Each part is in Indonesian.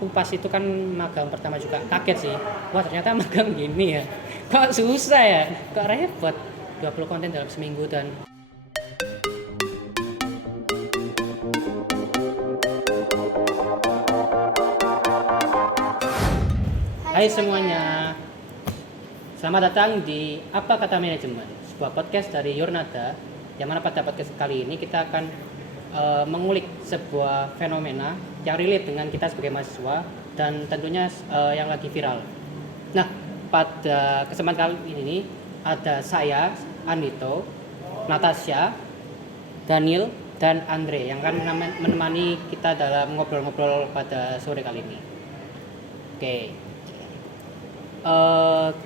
aku pas itu kan magang pertama juga kaget sih. Wah ternyata magang gini ya. Kok susah ya, kok repot. 20 konten dalam seminggu dan Hai hai semuanya. Selamat datang di Apa Kata Manajemen, sebuah podcast dari Yornada. Yang mana pada podcast kali ini kita akan mengulik sebuah fenomena yang relate dengan kita sebagai mahasiswa dan tentunya yang lagi viral. Nah, pada kesempatan kali ini ada saya, Anito, Natasha, Daniel, dan Andre yang akan menemani kita dalam ngobrol-ngobrol pada sore kali ini. Oke.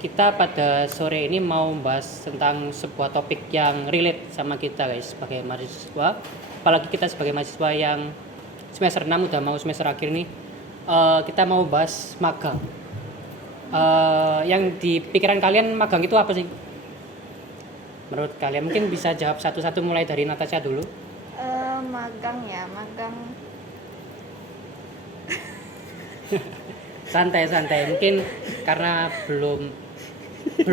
Kita pada sore ini mau membahas tentang sebuah topik yang relate sama kita guys sebagai mahasiswa, apalagi kita sebagai mahasiswa yang semester 6 udah mau semester akhir nih. Kita mau bahas magang. Yang di pikiran kalian magang itu apa sih? Menurut kalian mungkin bisa jawab satu-satu, mulai dari Natasha dulu. Magang ya, magang. Santai mungkin karena belum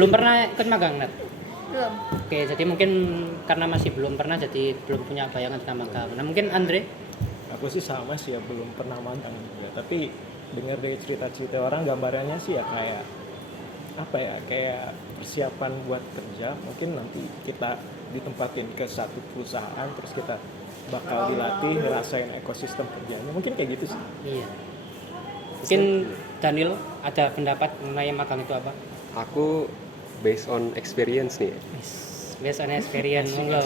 pernah ikut magang, Nat. Belum. Oke, jadi mungkin karena masih belum pernah jadi belum punya bayangan tentang magang. Nah, mungkin Andre. Aku sih sama sih ya, belum pernah magang juga. Tapi dengar dari cerita-cerita orang, gambarannya sih ya kayak apa ya, kayak persiapan buat kerja. Mungkin nanti kita ditempatin ke satu perusahaan, terus kita bakal dilatih ngerasain ekosistem kerjanya. Mungkin kayak gitu sih. Iya. Mungkin Daniel ada pendapat mengenai magang itu apa? Aku based on experience nih. Based on experience. Monggo.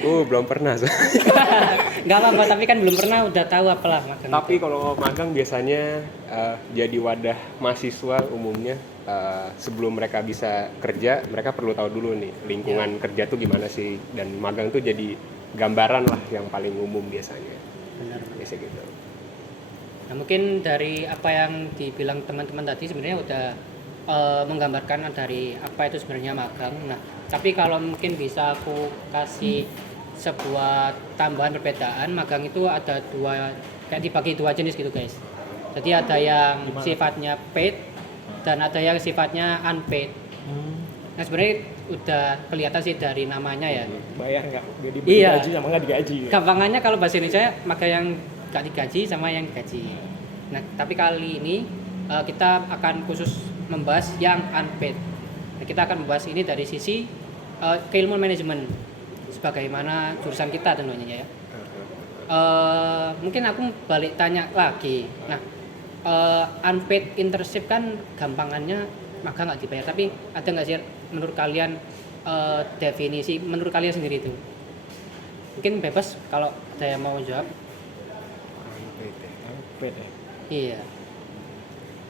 Aku belum pernah. Enggak apa-apa, tapi kan belum pernah udah tahu apalah magang. Tapi itu. kalau magang biasanya jadi wadah mahasiswa umumnya, sebelum mereka bisa kerja, mereka perlu tahu dulu nih lingkungan kerja tuh gimana sih, dan magang tuh jadi gambaran lah yang paling umum biasanya. Benar. Biasa gitu. Nah, mungkin dari apa yang dibilang teman-teman tadi sebenarnya udah menggambarkan dari apa itu sebenarnya magang. Nah, tapi kalau mungkin bisa aku kasih sebuah tambahan perbedaan, magang itu ada kayak dibagi dua jenis gitu guys. Jadi ada yang sifatnya paid dan ada yang sifatnya unpaid. Nah, sebenarnya udah kelihatan sih dari namanya ya. Bayar nggak? Iya. Digaji sama nggak digaji? Gampangannya kalau bahasa Indonesia magang yang gak digaji sama yang digaji. Nah, tapi kali ini kita akan khusus membahas yang unpaid. Nah, kita akan membahas ini dari sisi keilmuan manajemen sebagaimana jurusan kita tentunya ya. Mungkin aku balik tanya lagi. Nah, unpaid internship kan gampangannya magang nggak dibayar, tapi ada nggak sih menurut kalian definisi menurut kalian sendiri itu? Mungkin bebas kalau ada yang mau jawab. Unpaid ya. Iya.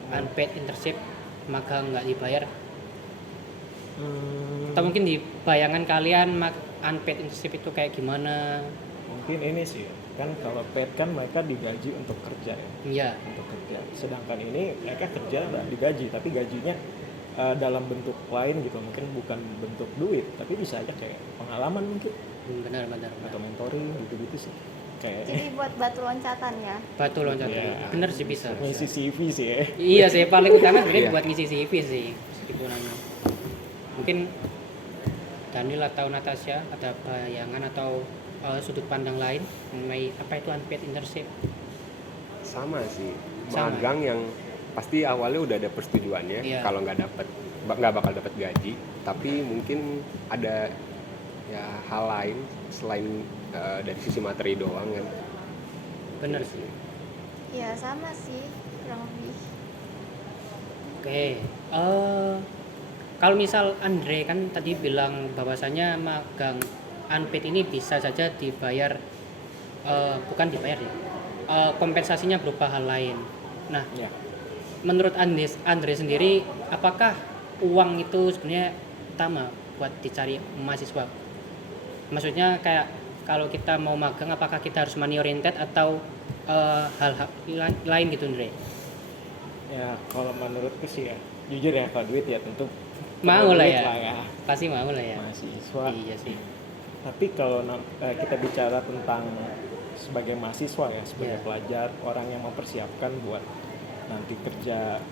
Unpaid internship, magang nggak dibayar. Atau mungkin di bayangan kalian unpaid internship itu kayak gimana? Mungkin ini sih kan, kalau paid kan mereka digaji untuk kerja ya. Iya. Untuk kerja. Sedangkan ini mereka kerja nggak digaji, tapi gajinya dalam bentuk lain gitu. Mungkin bukan bentuk duit, tapi bisa aja kayak pengalaman mungkin, Benar. atau mentoring gitu-gitu sih. Kayak Jadi buat batu loncatan ya. Batu loncatan. Iya. Bener sih bisa. ngisi CV sih ya. Iya sih, paling utama sebenarnya Iya. buat ngisi CV sih sebenarnya. Mungkin Daniel atau Natasha ada bayangan atau sudut pandang lain mengenai apa itu unpaid internship? Sama sih. Sama. Magang yang pasti awalnya udah ada persetujuannya. Iya. Kalau nggak bakal dapat gaji, tapi mungkin ada ya hal lain selain dari sisi materi doang kan. Bener sih. Ya sama sih, kurang lebih. Oke. Kalau misal Andre kan tadi bilang bahwasanya magang unpaid ini bisa saja dibayar, bukan dibayar ya, kompensasinya berupa hal lain. Nah, Ya. menurut Andre sendiri, apakah uang itu sebenarnya utama buat dicari mahasiswa? Maksudnya kayak kalau kita mau magang, apakah kita harus money oriented atau hal-hal lain gitu, Andre? Ya kalau menurutku sih ya, jujur ya, kalau duit ya tentu Mau lah duit ya. Pasti mau lah ya. mahasiswa. Iya sih. Tapi kalau kita bicara tentang sebagai mahasiswa ya, sebagai Iya. pelajar, orang yang mempersiapkan buat nanti kerja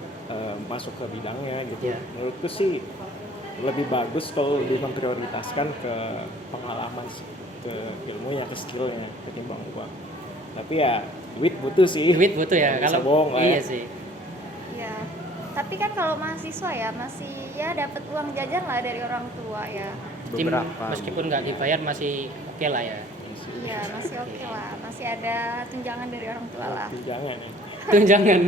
masuk ke bidangnya gitu. Iya. Menurutku sih lebih bagus kalau lebih memprioritaskan ke pengalaman sih, ke ilmunya, ke skillnya ketimbang uang. Tapi ya duit butuh sih. Duit butuh ya, Nggak bisa kalau bohong lah iya ya. sih. Ya, tapi kan kalau mahasiswa ya masih ya dapat uang jajan lah dari orang tua ya. Tim Beberapa. meskipun nggak dibayar masih oke lah ya. Iya, masih oke lah. Masih ada tunjangan dari orang tua lah. Jangan ya. Tunjangan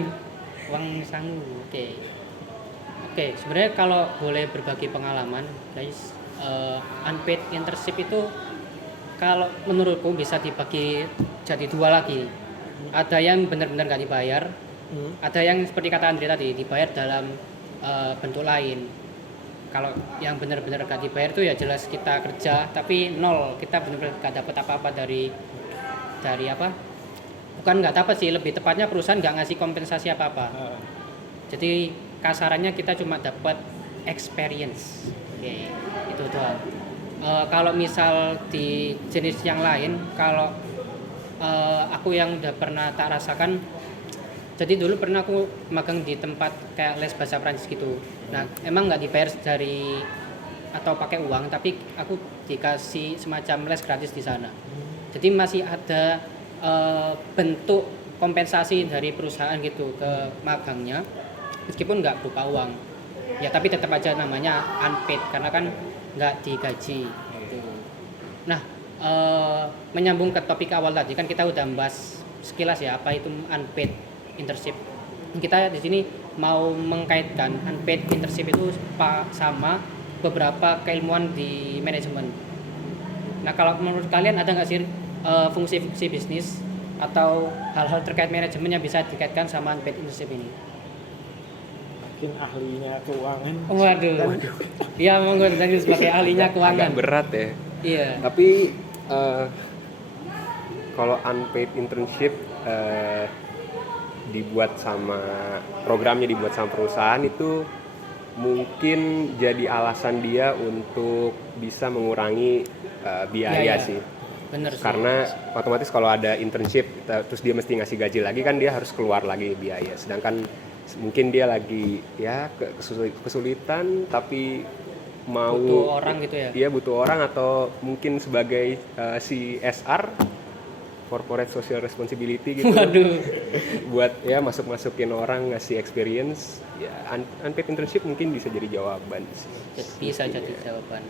uang sangu. Oke, sebenarnya kalau boleh berbagi pengalaman, guys, unpaid internship itu kalau menurutku bisa dibagi jadi dua lagi. Ada yang benar-benar nggak dibayar, ada yang seperti kata Andre tadi dibayar dalam bentuk lain. Kalau yang benar-benar nggak dibayar itu ya jelas kita kerja tapi nol, kita benar-benar nggak dapat apa-apa dari apa? Bukan nggak dapat sih, lebih tepatnya perusahaan nggak ngasih kompensasi apa-apa. Jadi kasarannya kita cuma dapat experience. Oke, itu doang. Kalau misal di jenis yang lain, kalau aku yang udah pernah tak rasakan, jadi dulu pernah aku magang di tempat kayak les bahasa Prancis gitu. Nah, emang nggak dibayar dari atau pakai uang, tapi aku dikasih semacam les gratis di sana. Jadi masih ada bentuk kompensasi dari perusahaan gitu ke magangnya, meskipun nggak berupa uang. Ya tapi tetap aja namanya unpaid karena kan nggak digaji. Gitu. Nah, menyambung ke topik awal tadi kan kita udah bahas sekilas ya apa itu unpaid internship. Kita di sini mau mengkaitkan unpaid internship itu sama beberapa keilmuan di manajemen. Nah, kalau menurut kalian ada nggak sih fungsi-fungsi bisnis atau hal-hal terkait manajemen yang bisa dikaitkan sama unpaid internship ini? Mungkin ahlinya keuangan. Waduh. Iya, monggo tadi sebagai ahlinya keuangan. Agak berat ya. Iya. Tapi kalau unpaid internship programnya dibuat sama perusahaan itu mungkin jadi alasan dia untuk bisa mengurangi biaya sih. Bener sih. Karena otomatis kalau ada internship terus dia mesti ngasih gaji lagi kan dia harus keluar lagi biaya. Sedangkan mungkin dia lagi ya kesulitan tapi mau butuh orang gitu ya. Dia butuh orang atau mungkin sebagai CSR, corporate social responsibility gitu. Waduh. Buat ya masukin orang ngasih experience ya unpaid internship mungkin bisa jadi jawaban sih. Bisa jadi jawaban.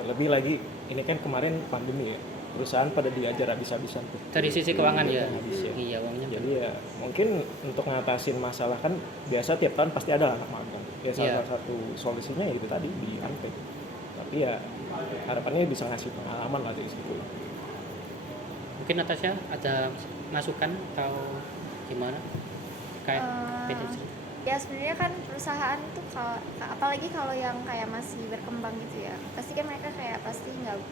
Terlebih lagi ini kan kemarin pandemi ya, perusahaan pada diajar habis-habisan tuh. Dari sisi keuangan ya. Habis ya. Iya, uangnya. Jadi ya mungkin untuk ngatasin masalah kan biasa tiap tahun pasti ada anak magang. Ya salah Iya. satu solusinya ya itu tadi di unpaid. Tapi ya harapannya bisa ngasih pengalaman lah dari situ. Mungkin Natasha ada masukan atau gimana? Kayak Eh, internship. Ya sebenarnya kan perusahaan tuh kalau apalagi kalau yang kayak masih berkembang gitu ya, pasti kan mereka kayak pasti nggak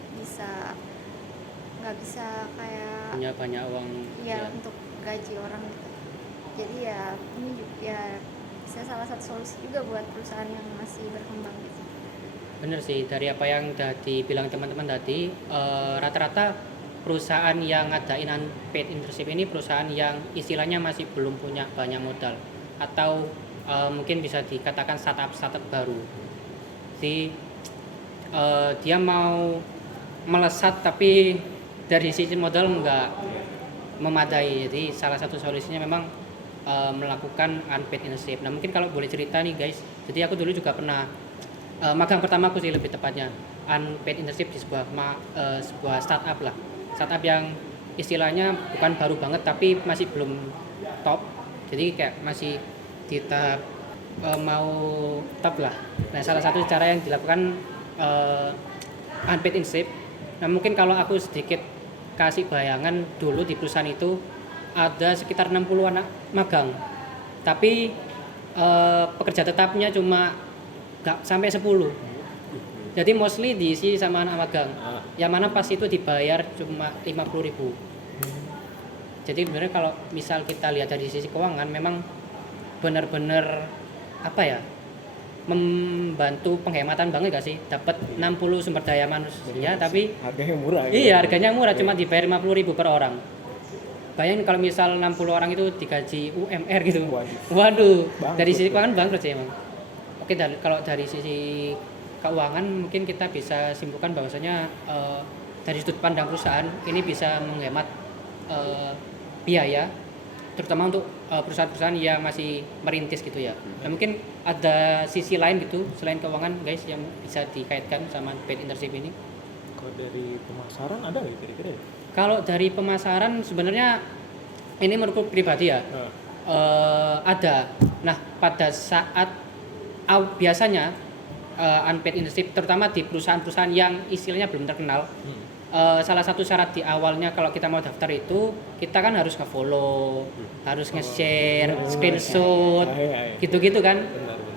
bisa kayak Punya banyak uang. ya untuk gaji orang gitu. Jadi ya ini ya bisa salah satu solusi juga buat perusahaan yang masih berkembang gitu. Bener sih, dari apa yang udah dibilang teman-teman tadi, rata-rata perusahaan yang ngadain unpaid internship ini perusahaan yang istilahnya masih belum punya banyak modal atau mungkin bisa dikatakan startup baru. Jadi dia mau melesat tapi dari sisi modal nggak memadai. Jadi salah satu solusinya memang melakukan unpaid internship. Nah mungkin kalau boleh cerita nih guys, jadi aku dulu juga pernah magang pertama aku sih lebih tepatnya unpaid internship di sebuah startup lah, startup yang istilahnya bukan baru banget tapi masih belum top, jadi kayak masih di tahap mau top lah. Nah salah satu cara yang dilakukan unpaid internship. Nah mungkin kalau aku sedikit kasih bayangan, dulu di perusahaan itu ada sekitar 60 anak magang, tapi pekerja tetapnya cuma nggak sampai 10. Jadi mostly diisi sama anak magang. Yang mana pas itu dibayar cuma 50.000. Jadi sebenarnya kalau misal kita lihat dari sisi keuangan memang benar-benar apa ya? Membantu penghematan banget gak sih? Dapat 60 sumber daya manusia tapi harganya murah. iya, harganya murah, cuma dibayar 50.000 per orang. bayangin kalau misal 60 orang itu digaji UMR gitu. Waduh. Waduh, Bangkrut dari sisi tuh. keuangan bangkrut sih emang. Oke, kalau dari sisi keuangan mungkin kita bisa simpulkan bahwasanya dari sudut pandang perusahaan ini bisa menghemat biaya, terutama untuk perusahaan-perusahaan yang masih merintis gitu ya. Dan mungkin ada sisi lain gitu selain keuangan guys yang bisa dikaitkan sama paid internship ini. Kalau dari pemasaran ada nggak kira-kira? Kalau dari pemasaran sebenarnya ini menurutku pribadi ya ada. Nah pada saat biasanya unpaid internship terutama di perusahaan-perusahaan yang istilahnya belum terkenal, salah satu syarat di awalnya kalau kita mau daftar itu kita kan harus nge-follow, harus nge-share, screenshot, gitu-gitu kan,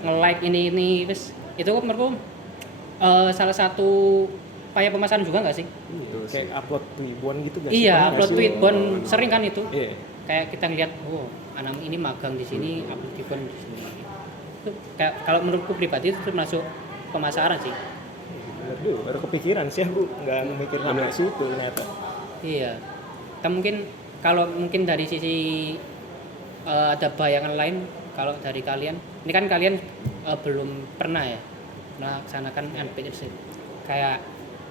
nge-like ini, terus itu menurutku salah satu upaya pemasaran juga nggak sih? Kayak upload tweetbon gitu nggak sih? Iya, Pernah upload nggak sih? tweetbon sering kan itu. Iya. Kayak kita ngeliat, oh anak ini magang di sini, upload tweetbon di sini. Itu kayak kalau menurutku pribadi itu masuk pemasaran sih. Bener juga, baru kepikiran sih aku nggak mikir sampai situ ternyata. Iya. Kita mungkin kalau mungkin dari sisi ada bayangan lain kalau dari kalian, ini kan kalian belum pernah ya melaksanakan unpaid internship. Kayak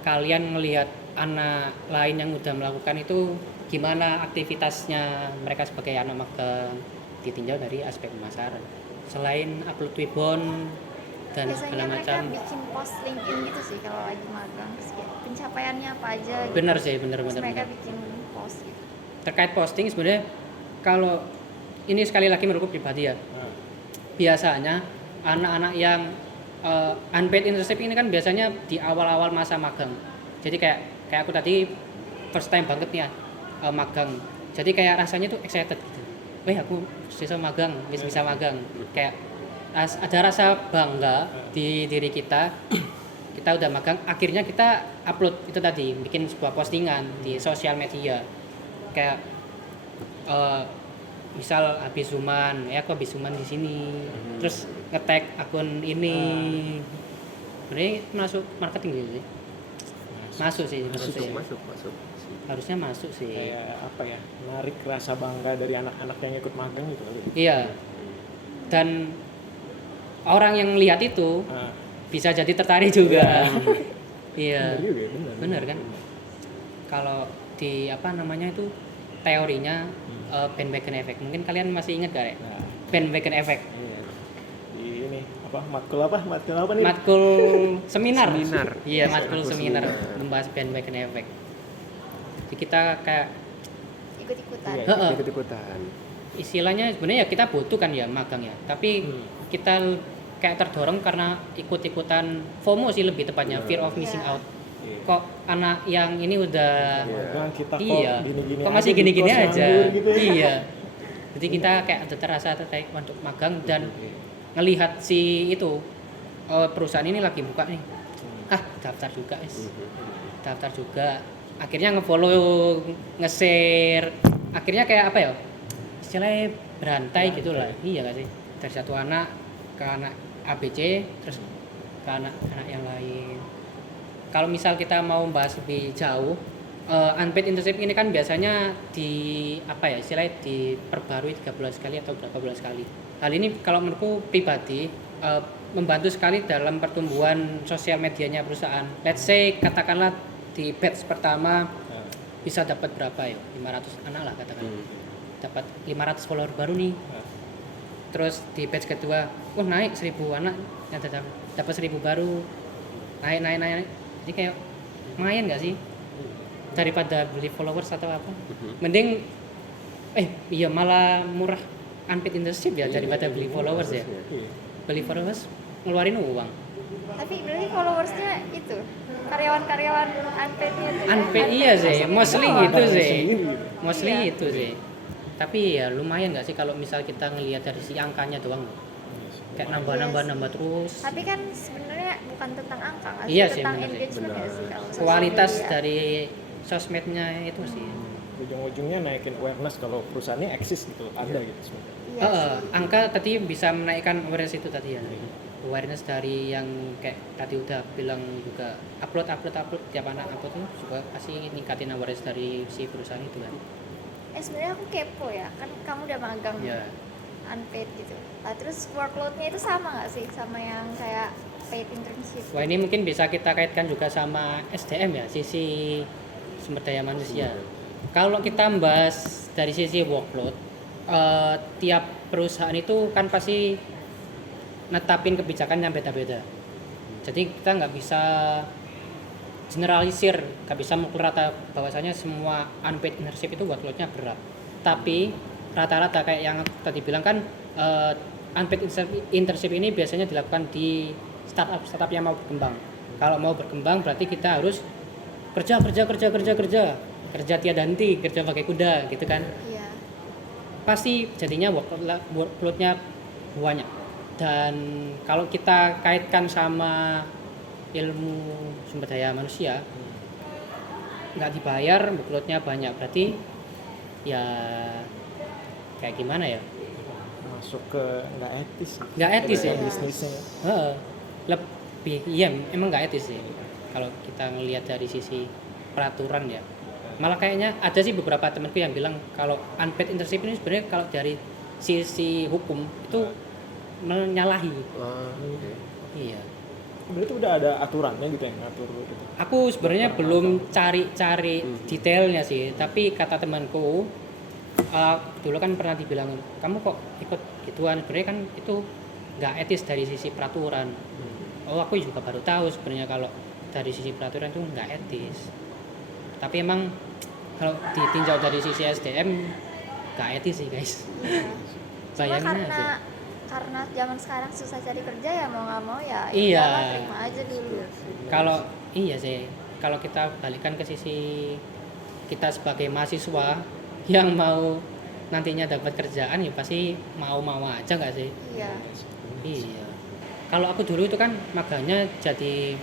kalian melihat anak lain yang udah melakukan itu gimana aktivitasnya mereka sebagai anak magang ditinjau dari aspek pemasaran. Selain upload tweetbon dan segala Biasanya mereka macam. bikin post LinkedIn gitu sih kalau lagi magang, terus kayak pencapaiannya apa aja gitu. Bener sih, bener. Terus mereka bikin post gitu. Terkait posting sebenarnya kalau ini sekali lagi menurutku pribadi ya. Biasanya anak-anak yang unpaid internship ini kan biasanya di awal-awal masa magang. Jadi kayak aku tadi first time banget nih ya magang. Jadi kayak rasanya tuh excited gitu. Aku bisa magang, bisa magang. Kayak ada rasa bangga di diri kita. Kita udah magang, akhirnya kita upload itu tadi, bikin sebuah postingan di sosial media. Kayak misal habis Zuman, aku habis Zuman di sini, terus nge-tag akun ini, ini masuk marketing gitu sih, masuk sih, masuk. harusnya masuk sih. Kayak apa ya, menarik rasa bangga dari anak-anak yang ikut magang gitu kali. Iya, dan orang yang lihat itu bisa jadi tertarik juga. Iya, Bener juga ya, bener kan? Kalau di apa namanya itu teorinya bandwagon effect. Mungkin kalian masih ingat gak ya? Nah, Bandwagon effect. iya. Di ini matkul apa nih? Matkul seminar. Seminar. Iya, matkul Matkul seminar seminar. membahas bandwagon effect. Jadi kita kayak Ikut-ikutan. Iya. Heeh. Ikut-ikutan. istilahnya sebenarnya ya kita butuh kan ya magang ya. Tapi kita kayak terdorong karena ikut-ikutan FOMO sih lebih tepatnya, fear of missing Iya. out. Kok anak yang ini udah Magang kita kok iya, gini-gini kok masih aja, di gini-gini kos aja. nganggur gitu ya. Iya. Jadi kita kayak ada terasa tertarik untuk magang dan ngelihat si itu perusahaan ini lagi buka nih. Daftar juga, daftar juga. Akhirnya nge-follow, nge-share. Akhirnya kayak apa ya? Istilahnya berantai gitu lah. Iya gak sih? Dari satu anak ke anak ABC terus ke anak-anak yang lain. Kalau misal kita mau bahas lebih jauh, unpaid internship ini kan biasanya istilahnya diperbarui 3 bulan sekali atau berapa bulan sekali. Hal ini kalau menurutku pribadi membantu sekali dalam pertumbuhan sosial medianya perusahaan. Let's say katakanlah di batch pertama bisa dapat berapa ya? 500 anak lah katakan. Dapat 500 follower baru nih. Terus di batch kedua, naik 1000 anak yang dapat 1000 baru. Naik. Jadi kayak lumayan gak sih? Daripada beli followers atau apa? Mending malah murah unpaid internship ya daripada beli followers ya. Beli followers ngeluarin uang. Tapi berarti followersnya itu karyawan-karyawan unpaid-nya itu. Unpaid iya sih, mostly gitu sih. Mostly Iya. itu sih. Tapi ya lumayan gak sih kalau misal kita ngelihat dari si angkanya doang. Kayak nambah terus. Tapi kan sebenarnya bukan tentang angka, kan? Iya sih, tentang benar sih. engagement ya sih kalau sosial Kualitas media. dari sosmednya itu sih. Ujung-ujungnya naikin awareness kalau perusahaannya eksis gitu, ada gitu sebenarnya. Iya sih. Angka tadi bisa menaikkan awareness itu tadi ya. Awareness dari yang kayak tadi udah bilang juga upload tiap anak upload itu juga pasti ningkatin awareness dari si perusahaan itu kan. sebenarnya aku kepo ya, kan kamu udah magang Ya. unpaid gitu. Nah, terus workloadnya itu sama nggak sih sama yang kayak paid internship? Wah, ini mungkin bisa kita kaitkan juga sama SDM ya, sisi sumber daya manusia. Kalau kita bahas dari sisi workload, tiap perusahaan itu kan pasti netapin kebijakan yang beda-beda. Jadi kita nggak bisa generalisir, nggak bisa mukul rata bahwasanya semua unpaid internship itu workloadnya berat. Tapi rata-rata kayak yang tadi bilang kan, unpaid internship ini biasanya dilakukan di startup yang mau berkembang. Kalau mau berkembang berarti kita harus kerja tiada henti, kerja pakai kuda gitu kan. Iya. Pasti jadinya workloadnya banyak. Dan kalau kita kaitkan sama ilmu sumber daya manusia, nggak dibayar, workloadnya banyak, berarti ya kayak gimana ya, Masuk ke nggak etis. nggak etis ya. Bisnisnya. Heeh. Lebih iya, emang nggak etis sih kalau kita ngelihat dari sisi peraturan ya. Malah kayaknya ada sih beberapa temanku yang bilang kalau unpaid internship ini sebenarnya kalau dari sisi hukum itu menyalahi. Iya. Berarti udah ada aturannya gitu yang ngatur gitu. Aku sebenarnya belum cari detailnya sih, tapi kata temanku dulu kan pernah dibilang kamu kok ikut gituan, sebenarnya kan itu nggak etis dari sisi peraturan. Oh, aku juga baru tahu sebenarnya kalau dari sisi peraturan itu nggak etis. Tapi emang kalau ditinjau dari sisi SDM nggak etis sih guys. Cuma Bayangin aja. karena zaman sekarang susah cari kerja ya mau nggak mau ya Iya. udahlah, terima aja dulu. Kalau iya sih, kalau kita balikan ke sisi kita sebagai mahasiswa yang mau nantinya dapat kerjaan ya pasti mau aja nggak sih? Iya. Iya. Kalau aku dulu itu kan magangnya jadi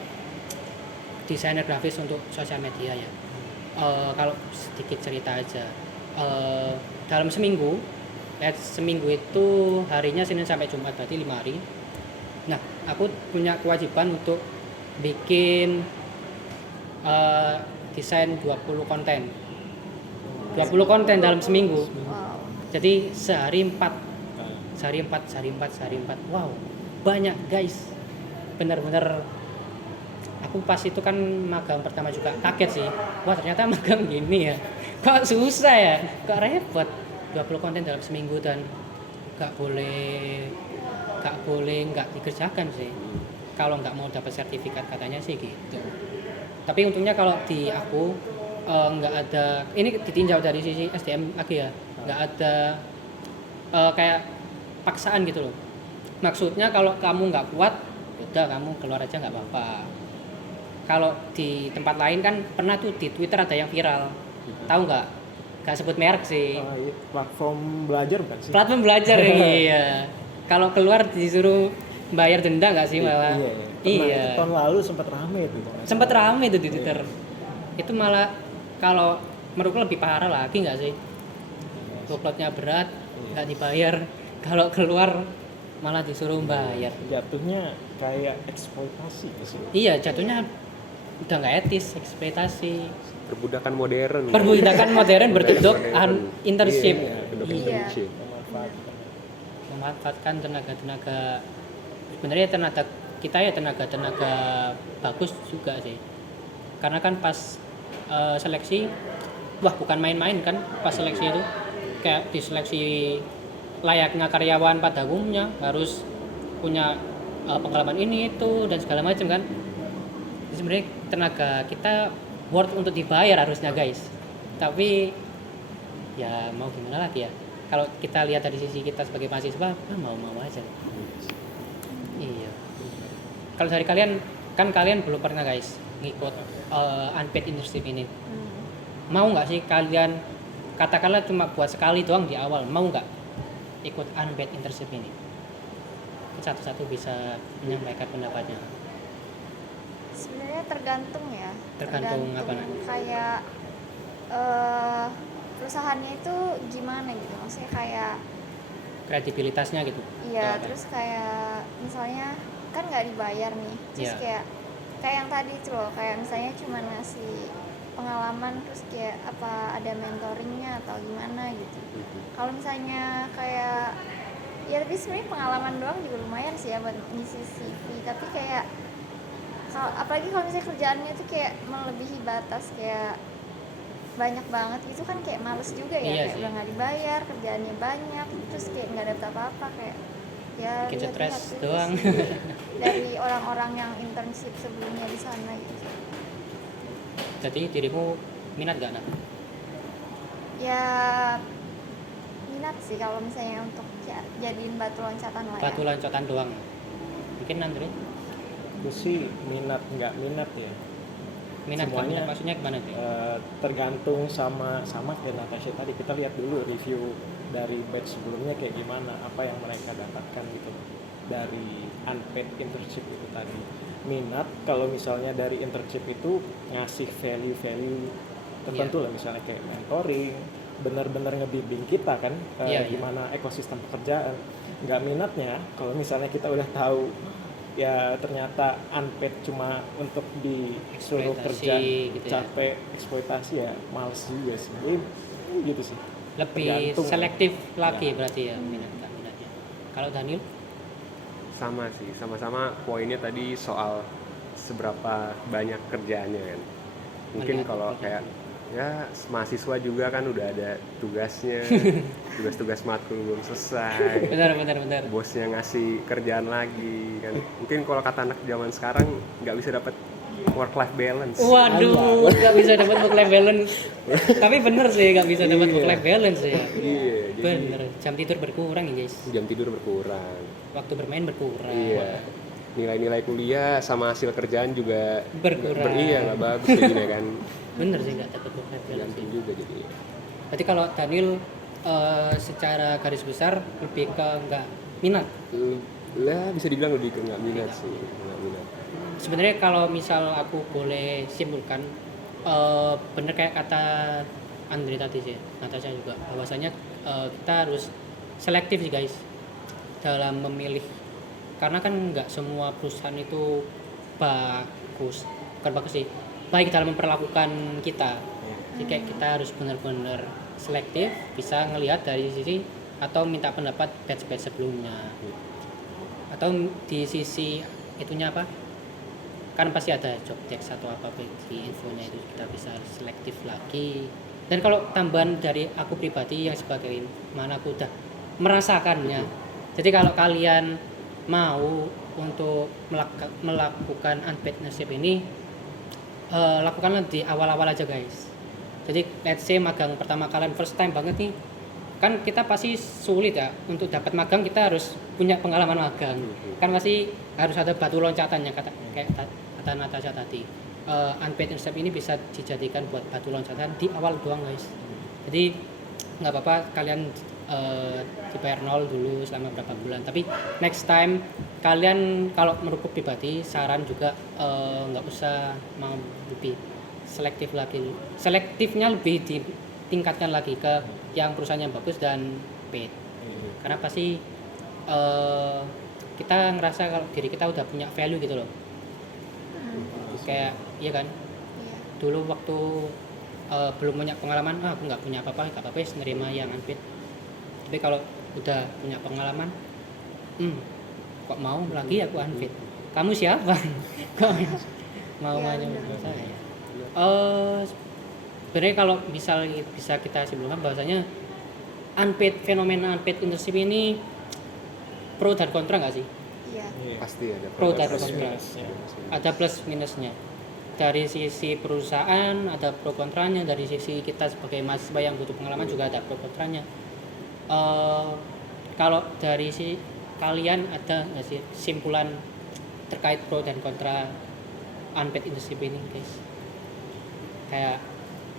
desainer grafis untuk sosial media ya. Kalau sedikit cerita aja, dalam seminggu itu harinya Senin sampai Jumat, berarti 5 hari. Nah, aku punya kewajiban untuk bikin desain 20 konten. 20 konten dalam seminggu. Wow. Jadi sehari 4. Wow, banyak guys. Bener-bener aku pas itu kan magang pertama juga kaget sih. Wah, ternyata magang gini ya. Kok susah ya? Kok repot. 20 konten dalam seminggu dan nggak boleh nggak dikerjakan sih. Kalau nggak mau dapat sertifikat katanya sih gitu. Tapi untungnya kalau di aku nggak ada, ini ditinjau dari sisi SDM lagi ya, nggak ada kayak paksaan gitu loh. Maksudnya kalau kamu nggak kuat, udah kamu keluar aja nggak apa-apa. Kalau di tempat lain kan pernah tuh di Twitter ada yang viral, tahu nggak? Nggak sebut merek sih. Iya, platform belajar bukan sih? Platform belajar iya. Kalau keluar disuruh bayar denda nggak sih malah? Iya. Tahun lalu sempat rame itu. Sempat rame tuh di Twitter. Itu malah kalau menurutku lebih parah lagi nggak sih? Workloadnya berat, nggak dibayar. Kalau keluar malah disuruh bayar. Jatuhnya kayak eksploitasi sih. Iya, jatuhnya udah nggak etis, eksploitasi. Perbudakan modern. Perbudakan modern berkedok Modern. internship. Iya, kedok Iya. internship. Memanfaatkan tenaga sebenarnya tenaga kita ya tenaga bagus juga sih, karena kan pas seleksi wah bukan main-main kan, pas seleksi itu kayak diseleksi layaknya karyawan pada umumnya, harus punya pengalaman ini itu dan segala macam kan. Jadi sebenarnya tenaga kita worth untuk dibayar harusnya guys, tapi ya mau gimana lagi ya, kalau kita lihat dari sisi kita sebagai mahasiswa mau aja. Iya. Kalau dari kalian kan kalian belum pernah guys ngikut unpaid internship ini. Mau nggak sih kalian, katakanlah cuma buat sekali doang di awal, mau nggak ikut unpaid internship ini? Satu-satu bisa menyampaikan pendapatnya. Sebenarnya tergantung ya. Tergantung apa, Nak? Kayak perusahaannya itu gimana gitu. Maksudnya kayak Kredibilitasnya gitu. iya, terus kayak misalnya kan nggak dibayar nih. Terus Iya. kayak yang tadi itu loh, kayak misalnya cuma ngasih pengalaman, terus kayak apa ada mentoringnya atau gimana gitu. Kalau misalnya kayak ya tapi sebenarnya pengalaman doang juga lumayan sih ya buat ngisi CV, tapi kayak apalagi kalau misalnya kerjaannya tuh kayak melebihi batas, kayak banyak banget gitu kan, kayak males juga ya. Iya kayak sih. udah nggak dibayar, kerjaannya banyak, terus kayak nggak dapet apa-apa, kayak ya Bikin lihat-lihat stres gitu doang. sih dari orang-orang yang internship sebelumnya di sana gitu. Jadi dirimu minat gak nak? Ya minat sih kalau misalnya untuk ya, jadiin batu loncatan lah Batu ya. loncatan doang. Mungkin Andre Aku sih minat nggak minat ya. minat gak Semuanya, minat maksudnya gimana sih? Tergantung sama kayak Natasha tadi, kita lihat dulu review dari batch sebelumnya kayak gimana, apa yang mereka dapatkan gitu dari unpaid internship itu tadi. Minat kalau misalnya dari internship itu ngasih value tertentu lah, misalnya kayak mentoring, benar-benar ngebimbing kita kan Iya, iya. gimana ekosistem pekerjaan. Nggak minatnya kalau misalnya kita udah tahu ya ternyata unpaid cuma untuk disuruh Eksploitasi kerja gitu ya. capek, eksploitasi, ya males juga sih. Jadi gitu sih. Lebih Tergantung. selektif lagi Ya. berarti ya minat gak minatnya. Kalau Daniel? Sama sih, sama-sama poinnya tadi soal seberapa banyak kerjaannya kan. Mungkin Melihat kalau pekerjaan. kayak ya mahasiswa juga kan udah ada tugasnya, tugas-tugas matkul belum selesai, Benar. bosnya ngasih kerjaan lagi kan. Mungkin kalau kata anak zaman sekarang nggak bisa dapat work life balance. Waduh, nggak bisa dapat work life balance. Tapi bener sih nggak bisa dapat Iya. work life balance ya. Iya, jadi Bener, jam tidur berkurang ya guys. jam tidur berkurang. Waktu bermain berkurang. Iya. Nilai-nilai kuliah sama hasil kerjaan juga Berkurang. iya nggak bagus jadinya kan. Bener sih nggak dapat work life balance. Tergantung juga jadi. Berarti kalau Daniel secara garis besar lebih ke nggak minat. Lah bisa dibilang lebih ke nggak minat sih, nggak minat. Sebenarnya kalau misal aku boleh simpulkan, bener kayak kata Andre tadi sih, Natasha juga, bahwasanya kita harus selektif sih guys dalam memilih, karena kan nggak semua perusahaan itu bukan bagus sih, baik dalam memperlakukan kita. Jadi kayak kita harus benar-benar selektif, bisa ngelihat dari sisi atau minta pendapat batch-batch sebelumnya, atau di sisi itunya apa, kan pasti ada job desk atau apa di infonya, itu kita bisa selektif lagi. Dan kalau tambahan dari aku pribadi yang sebagai mana aku udah merasakannya, jadi kalau kalian mau untuk melakukan unpaid internship ini, lakukanlah di awal-awal aja guys. Jadi let's say magang pertama kalian first time banget nih, kan kita pasti sulit ya untuk dapat magang, kita harus punya pengalaman magang, kan pasti harus ada batu loncatannya, kayak kata Natasha tadi. Unpaid internship ini bisa dijadikan buat batu loncatan di awal doang guys. Jadi nggak apa-apa kalian dibayar nol dulu selama berapa bulan, tapi next time kalian, kalau menurutku pribadi saran juga, nggak usah mau lebih selektifnya lebih ditingkatkan lagi ke yang perusahaan yang bagus dan paid, karena pasti kita ngerasa kalau diri kita udah punya value gitu loh. Kayak iya kan, Iya. dulu waktu belum punya pengalaman, aku nggak punya apa-apa, nggak apa-apa nerima yang unpaid. Tapi kalau udah punya pengalaman, kok mau lagi aku unpaid? Kamu siapa? Kok mau Iya, nanya benar. sama saya? Sebenarnya kalau bisa kita simpulkan bahwasanya fenomena unpaid internship ini pro dan kontra nggak sih? Iya. Pasti ada Pro dan Plus kontra. minus, ya. Ada plus minusnya. Dari sisi perusahaan ada pro kontranya, dari sisi kita sebagai mahasiswa yang butuh pengalaman juga ada pro kontranya. Kalau dari si kalian ada nggak sih simpulan terkait pro dan kontra unpaid internship ini guys? Kayak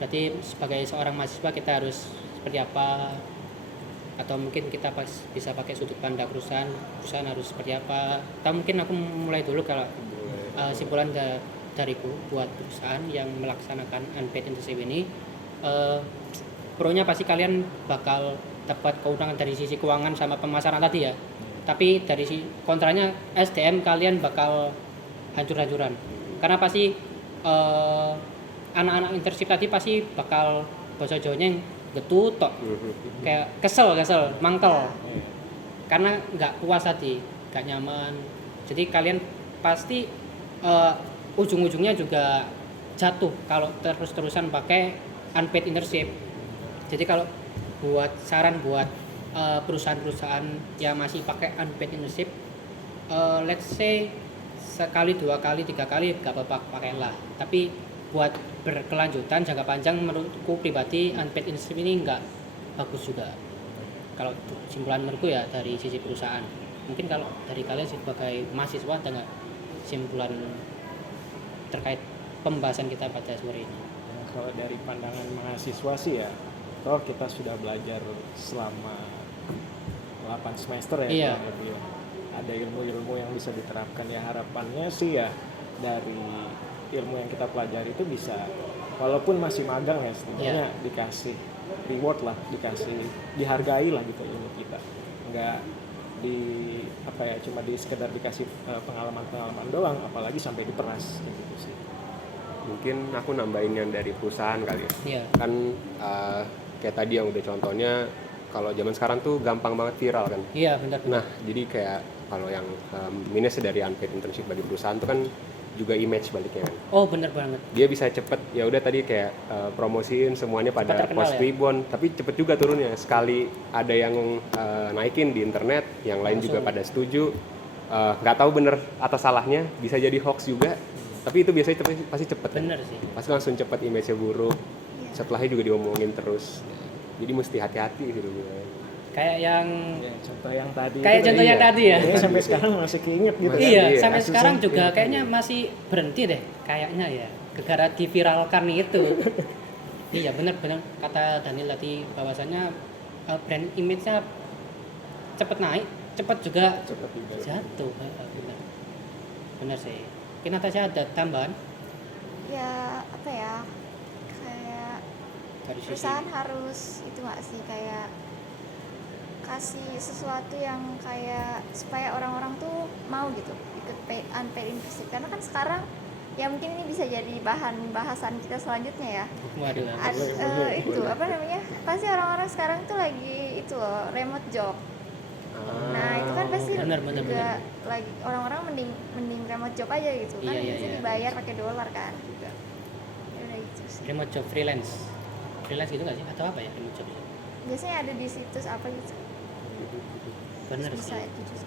berarti sebagai seorang mahasiswa kita harus seperti apa, atau mungkin kita bisa pakai sudut pandang perusahaan harus seperti apa, atau mungkin aku mulai dulu. Kalau simpulan dariku buat perusahaan yang melaksanakan unpaid internship ini, pro-nya pasti kalian bakal dapat keuntungan dari sisi keuangan sama pemasaran tadi ya, tapi dari sisi kontranya SDM kalian bakal hancur-hancuran, karena pasti anak-anak internship tadi pasti bakal bahasa Jawanya yang getut tok. Kayak kesel, mangkel. Iya. Karena nggak puas tadi, nggak nyaman. Jadi kalian pasti ujung-ujungnya juga jatuh kalau terus-terusan pakai unpaid internship. Jadi kalau buat saran buat perusahaan-perusahaan yang masih pakai unpaid internship, let's say sekali, 2 kali, 3 kali gak apa-apa pakailah. Tapi buat berkelanjutan jangka panjang menurutku pribadi unpaid internship ini nggak bagus juga. Kalau kesimpulan menurutku ya dari sisi perusahaan. Mungkin kalau dari kalian sebagai mahasiswa ada nggak kesimpulan terkait pembahasan kita pada sore ini? Nah, kalau dari pandangan mahasiswa sih ya, toh kita sudah belajar selama 8 semester ya, Iya. kurang lebih ya. Ada ilmu-ilmu yang bisa diterapkan ya, harapannya sih ya dari ilmu yang kita pelajari itu bisa, walaupun masih magang ya, setidaknya dikasih reward lah, dihargai lah gitu ilmu kita, nggak di apa ya, cuma di sekedar dikasih pengalaman doang, apalagi sampai diperas gitu sih. Mungkin aku nambahin yang dari perusahaan kali ya. Iya. Kan kayak tadi yang udah contohnya, kalau zaman sekarang tuh gampang banget viral kan. Iya, benar. Nah, jadi kayak kalau yang minus dari unpaid internship bagi perusahaan tuh kan juga image baliknya kan. Oh, benar banget. Dia bisa cepet, ya udah tadi kayak promosiin semuanya pada Cepet terkenal post ya? rebound, tapi cepet juga turunnya. Sekali ada yang naikin di internet, yang lain juga Langsung. pada setuju. Nggak tahu bener atau salahnya, bisa jadi hoax juga. Tapi itu biasanya pasti cepet. Bener sih. Pasti langsung cepet image-nya buruk. Iya. Setelahnya juga diomongin terus. Jadi mesti hati-hati gitu. Kayak yang Ya, contoh yang tadi kayak itu contoh yang iya. tadi ya. kayaknya sampai sekarang masih keinget gitu kan. Iya, Iya, sampai kasusnya. sekarang juga Iya. kayaknya masih berhenti deh kayaknya ya. Gara-gara diviralkan itu. Iya, benar-benar kata Daniel tadi bahwasanya brand image-nya cepet naik, cepet juga Cepet juga. jatuh. Benar. Benar sih. Mungkin Natasha ada tambahan Ya apa ya, kayak dari sisi perusahaan harus itu nggak sih, kayak kasih sesuatu yang kayak supaya orang-orang tuh mau gitu ikut unpaid internship, karena kan sekarang ya mungkin ini bisa jadi bahan bahasan kita selanjutnya ya. waduh. Itu apa namanya, pasti orang-orang sekarang tuh lagi itu loh, remote job. Nah itu kan pasti benar, juga lagi orang-orang mending remote job aja gitu kan, Iya, bisa iya. dibayar pakai dolar kan juga. Ya udah gitu sih. Remote job freelance gitu nggak sih atau apa ya remote job itu? Biasanya ada di situs apa gitu. Bener Bisa sih. itu juga.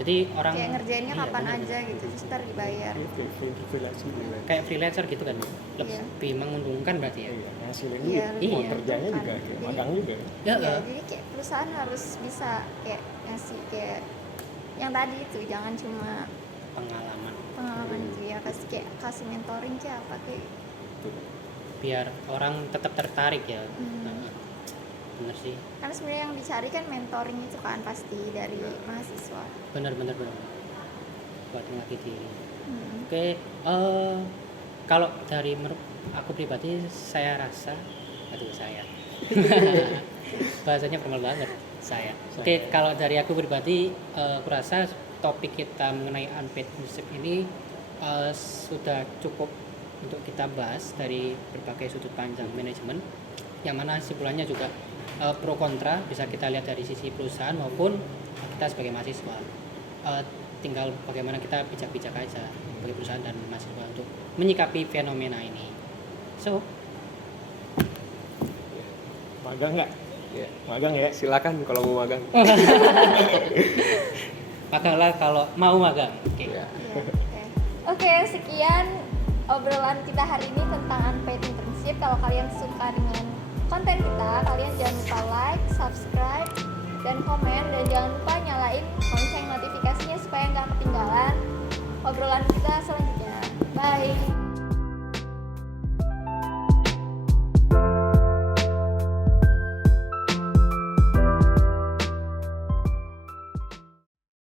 Jadi orang Kayak ngerjainnya iya, kapan bener. aja gitu, terus ntar dibayar. Freelance gitu kan. Kayak freelancer gitu kan, Iya. lebih menguntungkan berarti ya. Iya, ngasilin Iya, duit. lebih Mau iya. kerjanya juga, menguntungkan. kayak Jadi- magang juga. Ya, Iya, jadi kayak perusahaan harus bisa kayak ngasih kayak yang tadi itu, jangan cuma pengalaman pengalaman itu ya, kasih mentoring kayak apa kayak. biar orang tetap tertarik ya. Hmm. Nah, bener sih, Karena sebenarnya yang dicari kan mentoring itu kan pasti dari mahasiswa. bener buat melatih diri. Hmm. Oke, kalau dari aku pribadi saya rasa, saya bahasanya formal banget saya. Oke, kalau dari aku pribadi, aku rasa topik kita mengenai unpaid internship ini sudah cukup untuk kita bahas dari berbagai sudut pandang manajemen, yang mana kesimpulannya juga pro kontra bisa kita lihat dari sisi perusahaan maupun kita sebagai mahasiswa. Tinggal bagaimana kita bijak-bijak aja bagi perusahaan dan mahasiswa untuk menyikapi fenomena ini. So, Magang nggak? Ya. Magang ya? Silakan kalau mau magang. maganglah kalau mau magang. Oke. Ya. Iya, oke, sekian obrolan kita hari ini tentang unpaid internship. Kalau kalian suka dengan konten kita, kalian jangan lupa like, subscribe, dan komen, dan jangan lupa nyalain lonceng notifikasinya supaya nggak ketinggalan obrolan kita selanjutnya. Bye.